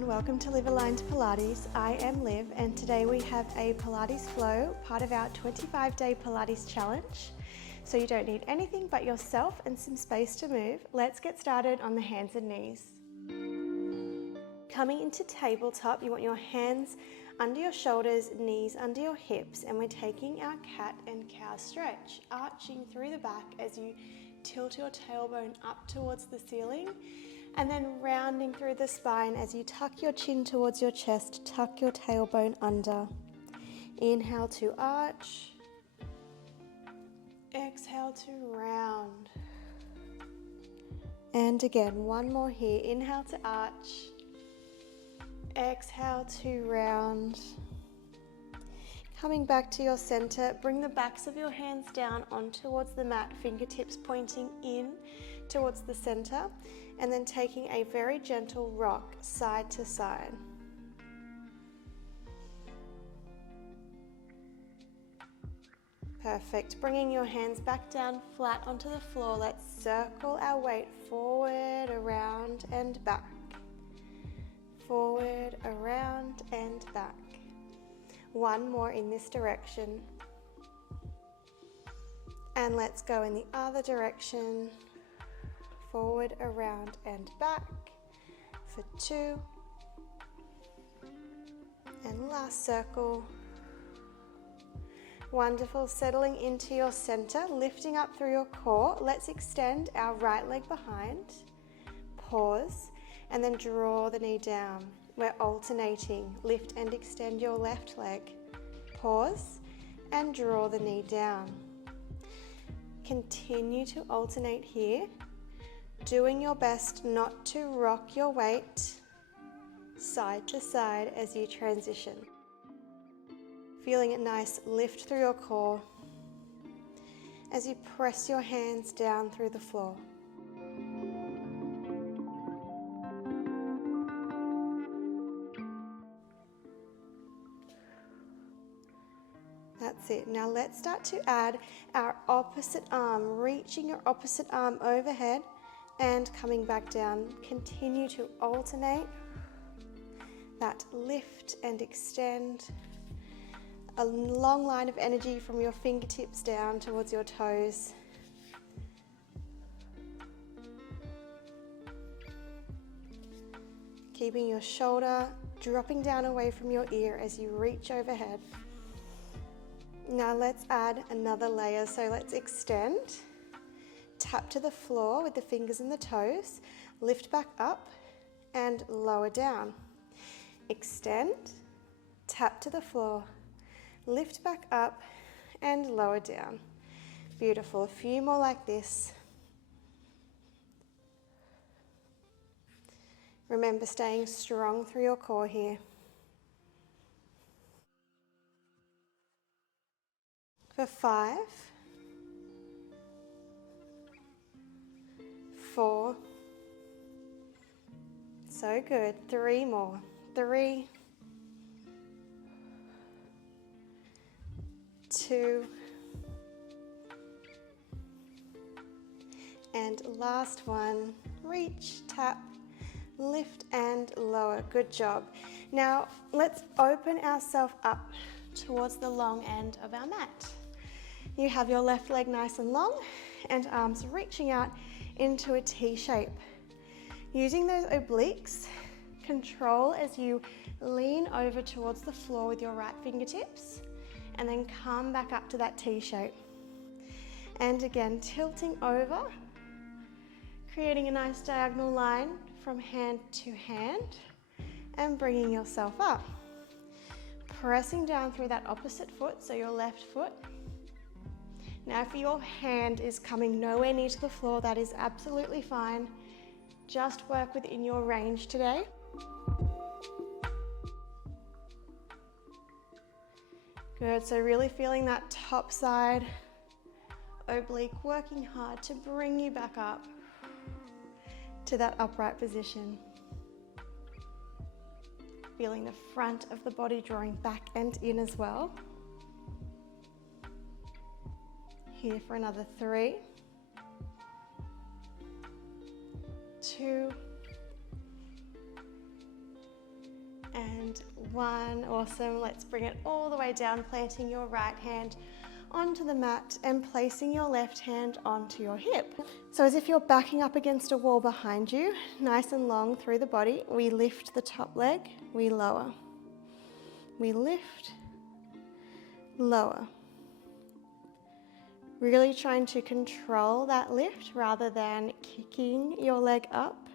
everyone, welcome to Liv Aligned Pilates. I am Liv and today we have a Pilates flow, part of our 25-day Pilates challenge. So you don't need anything but yourself and some space to move. Let's get started on the hands and knees. Coming into tabletop, you want your hands under your shoulders, knees under your hips, and we're taking our cat and cow stretch, arching through the back as you tilt your tailbone up towards the ceiling, and then rounding through the spine as you tuck your chin towards your chest, tuck your tailbone under. Inhale to arch, exhale to round. And again, one more here. Inhale to arch, exhale to round. Coming back to your center, bring the backs of your hands down on towards the mat, fingertips pointing in towards the center, and then taking a very gentle rock side to side. Perfect. Bringing your hands back down flat onto the floor, let's circle our weight forward, around, and back. Forward, around, and back. One more in this direction. And let's go in the other direction. Forward, around, and back for 2. And last circle. Wonderful. Settling into your center, lifting up through your core. Let's extend our right leg behind. Pause, and then draw the knee down. We're alternating. Lift and extend your left leg. Pause and draw the knee down. Continue to alternate here, doing your best not to rock your weight side to side as you transition. Feeling a nice lift through your core as you press your hands down through the floor. That's it. Now let's start to add our opposite arm, reaching your opposite arm overhead and coming back down. Continue to alternate that lift and extend. A long line of energy from your fingertips down towards your toes. Keeping your shoulder dropping down away from your ear as you reach overhead. Now let's add another layer. So let's extend, tap to the floor with the fingers and the toes, lift back up and lower down. Extend, tap to the floor, lift back up and lower down. Beautiful. A few more like this. Remember, staying strong through your core here. For 5, 4, so good, 3 more, 3, 2, and last one. Reach, tap, lift and lower. Good job. Now let's open ourselves up towards the long end of our mat. You have your left leg nice and long and arms reaching out into a T shape. Using those obliques, control as you lean over towards the floor with your right fingertips and then come back up to that T shape. And again, tilting over, creating a nice diagonal line from hand to hand and bringing yourself up. Pressing down through that opposite foot, so your left foot. Now if your hand is coming nowhere near to the floor, that is absolutely fine. Just work within your range today. Good, so really feeling that top side oblique, working hard to bring you back up to that upright position. Feeling the front of the body drawing back and in as well. Here for another 3, 2, and 1. Awesome. Let's bring it all the way down, planting your right hand onto the mat and placing your left hand onto your hip. So as if you're backing up against a wall behind you, nice and long through the body, we lift the top leg, we lower. We lift, lower. Really trying to control that lift rather than kicking your leg up.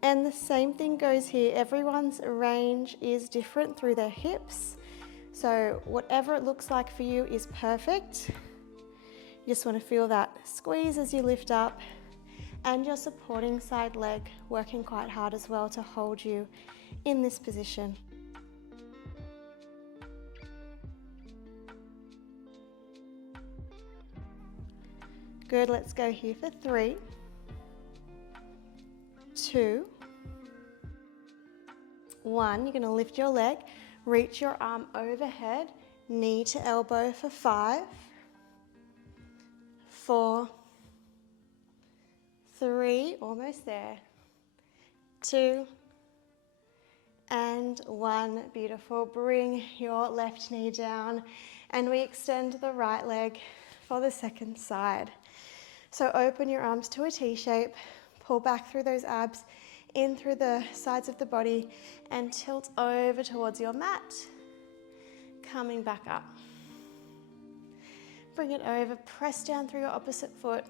And the same thing goes here. Everyone's range is different through their hips. So whatever it looks like for you is perfect. You just want to feel that squeeze as you lift up, and your supporting side leg working quite hard as well to hold you in this position. Good, let's go here for 3, 2, 1. You're going to lift your leg, reach your arm overhead, knee to elbow for 5, 4, 3, almost there, 2, and 1. Beautiful. Bring your left knee down and we extend the right leg for the second side. So open your arms to a T shape, pull back through those abs, in through the sides of the body, and tilt over towards your mat, coming back up. Bring it over, press down through your opposite foot,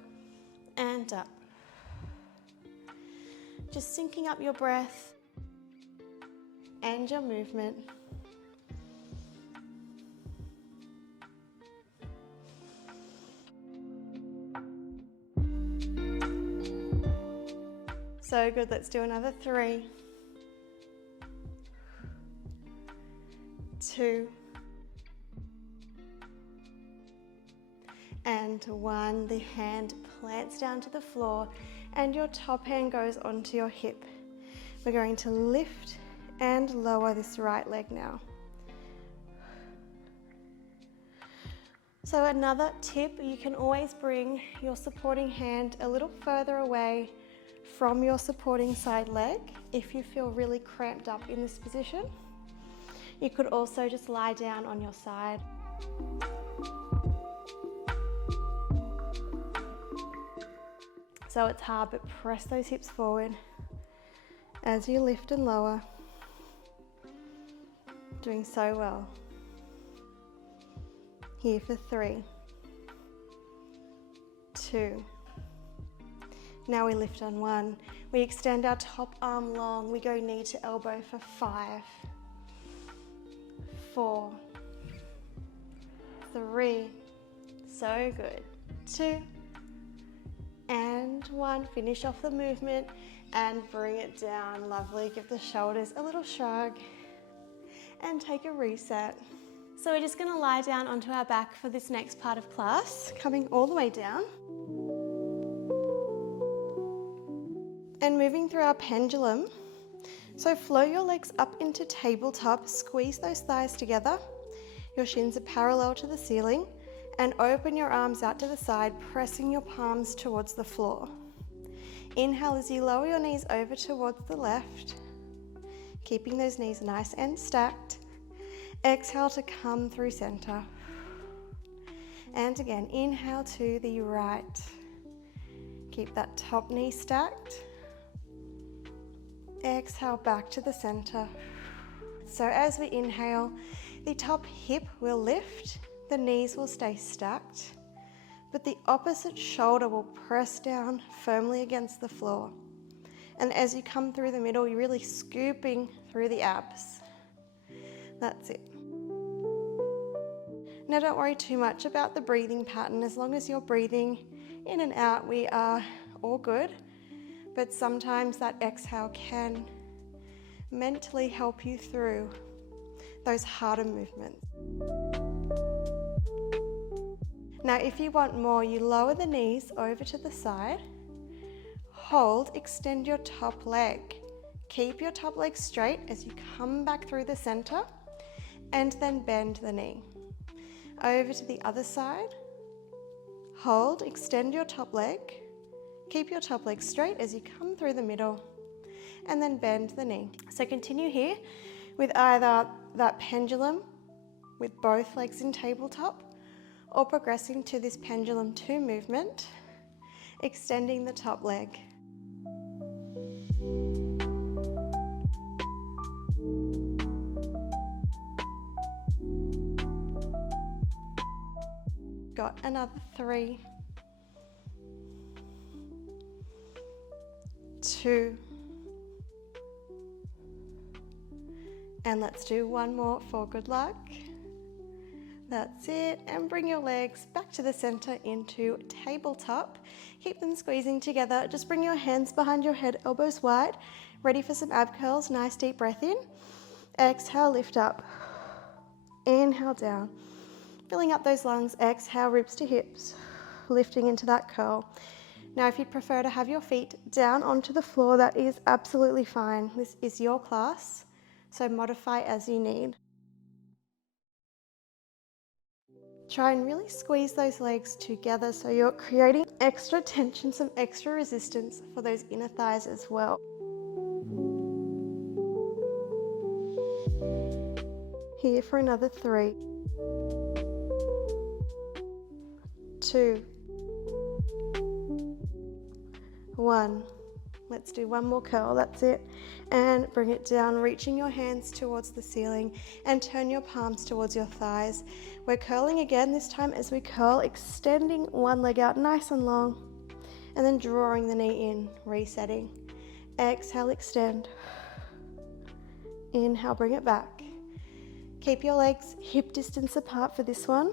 and up. Just syncing up your breath and your movement. So good, let's do another 3, 2, and 1. The hand plants down to the floor and your top hand goes onto your hip. We're going to lift and lower this right leg now. So another tip, you can always bring your supporting hand a little further away from your supporting side leg if you feel really cramped up in this position. You could also just lie down on your side. So it's hard, but press those hips forward as you lift and lower. Doing so well. Here for 3, 2. Now we lift on 1. We extend our top arm long. We go knee to elbow for 5, 4, 3. So good. 2, and 1. Finish off the movement and bring it down. Lovely. Give the shoulders a little shrug and take a reset. So we're just going to lie down onto our back for this next part of class, coming all the way down. And moving through our pendulum. So flow your legs up into tabletop, squeeze those thighs together. Your shins are parallel to the ceiling, and open your arms out to the side, pressing your palms towards the floor. Inhale as you lower your knees over towards the left, keeping those knees nice and stacked. Exhale to come through center. And again, inhale to the right. Keep that top knee stacked. Exhale back to the center. So as we inhale, the top hip will lift, the knees will stay stacked, but the opposite shoulder will press down firmly against the floor. And as you come through the middle, you're really scooping through the abs. That's it. Now don't worry too much about the breathing pattern. As long as you're breathing in and out, we are all good. But sometimes that exhale can mentally help you through those harder movements. Now, if you want more, you lower the knees over to the side. Hold, extend your top leg. Keep your top leg straight as you come back through the center, and then bend the knee. Over to the other side. Hold, extend your top leg. Keep your top leg straight as you come through the middle, and then bend the knee. So continue here with either that pendulum with both legs in tabletop, or progressing to this pendulum 2 movement, extending the top leg. Got another 3, 2, and let's do one more for good luck. That's it, and bring your legs back to the center into tabletop. Keep them squeezing together. Just bring your hands behind your head, elbows wide. Ready for some ab curls. Nice deep breath in. Exhale, lift up. Inhale down. Filling up those lungs. Exhale, ribs to hips. Lifting into that curl. Now, if you'd prefer to have your feet down onto the floor, that is absolutely fine. This is your class, so modify as you need. Try and really squeeze those legs together so you're creating extra tension, some extra resistance for those inner thighs as well. Here for another 3, 2, 1. Let's do one more curl, that's it. And bring it down, reaching your hands towards the ceiling and turn your palms towards your thighs. We're curling again, this time as we curl, extending one leg out nice and long, and then drawing the knee in, resetting. Exhale, extend. Inhale, bring it back. Keep your legs hip distance apart for this one.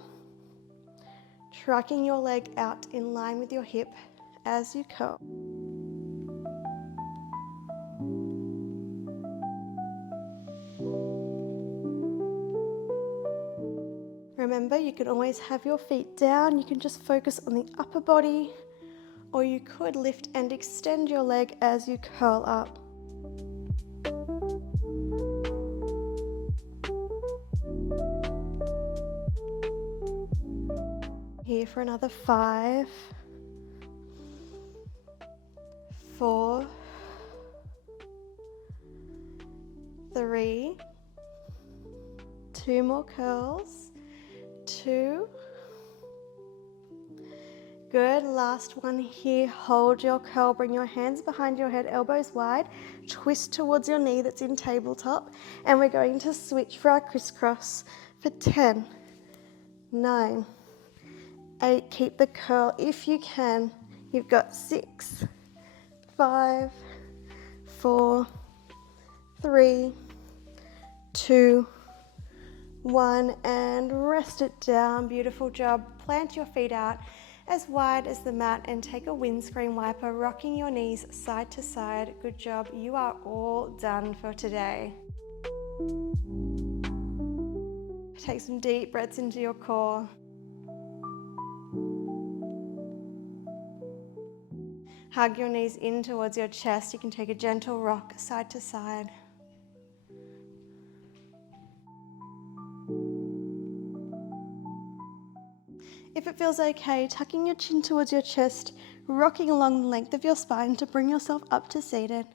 Trucking your leg out in line with your hip as you curl. Remember, you can always have your feet down. You can just focus on the upper body, or you could lift and extend your leg as you curl up. Here for another 5, 4, 3, 2 more curls. 2. Good, last one here. Hold your curl, bring your hands behind your head, elbows wide, twist towards your knee that's in tabletop, and we're going to switch for our crisscross for 10, 9, 8, keep the curl if you can. You've got 6, 5, 4, 3, 2, 1, and rest it down. Beautiful job. Plant your feet out as wide as the mat and take a windscreen wiper, rocking your knees side to side. Good job. You are all done for today. Take some deep breaths into your core. Hug your knees in towards your chest. You can take a gentle rock side to side. If it feels okay, tucking your chin towards your chest, rocking along the length of your spine to bring yourself up to seated.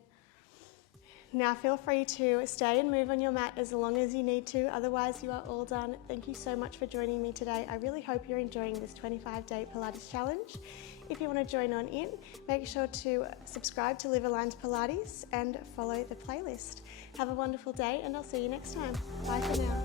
Now feel free to stay and move on your mat as long as you need to, otherwise you are all done. Thank you so much for joining me today. I really hope you're enjoying this 25-day Pilates challenge. If you want to join on in, make sure to subscribe to Liv Aligned Pilates and follow the playlist. Have a wonderful day, and I'll see you next time. Bye for now.